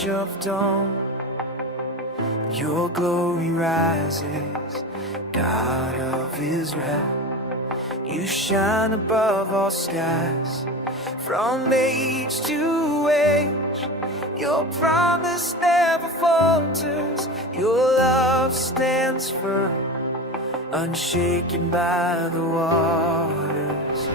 flash of dawn. Your glory rises, God of Israel. You shine above all skies, from age to age. Your promise never falters, your love stands firm, unshaken by the waters.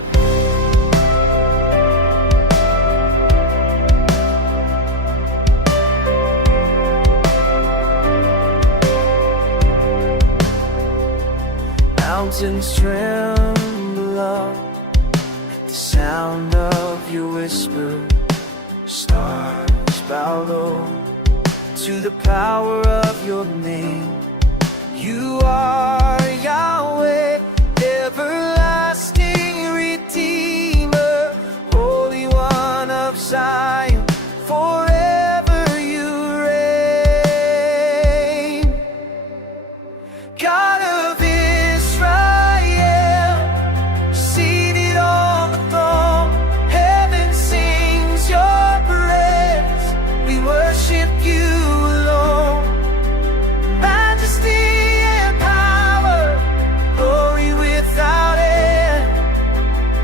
Mountains tremble up the sound of your whisper. Stars bow low to the power of your name. You are Yahweh, everlasting Redeemer, Holy One of Zion, forever you reign. God of Israel, seated on the throne, heaven sings your praise. We worship you alone. Majesty and power, glory without end.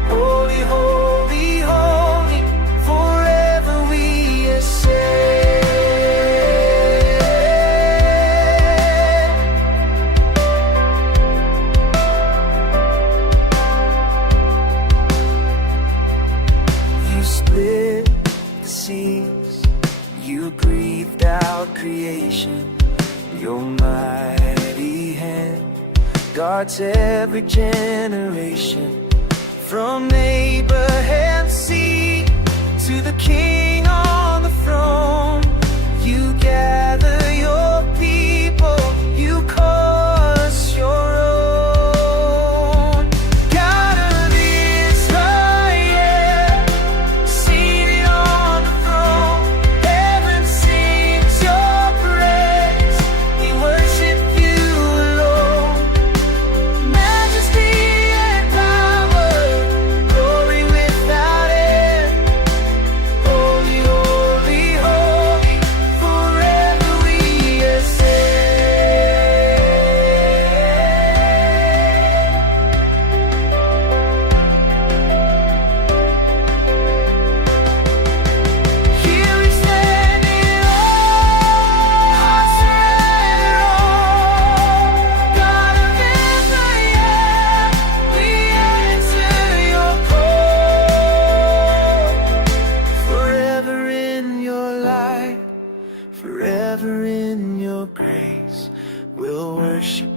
Holy, holy, holy, forever we ascend. You split the seas, you breathed out creation. Your mighty hand guards every generation. From Abraham's seed to the King on the throne, you gather your people, you call us your own. God of Israel, seated on the throne, heaven sings your praise. We worship you alone. Majesty and power, glory without end. Holy, holy, holy, forever we ascend. Here we stand in awe, hearts surrender all. God of Israel, we answer your call. Forever in your light, forever in your grace, we'll worship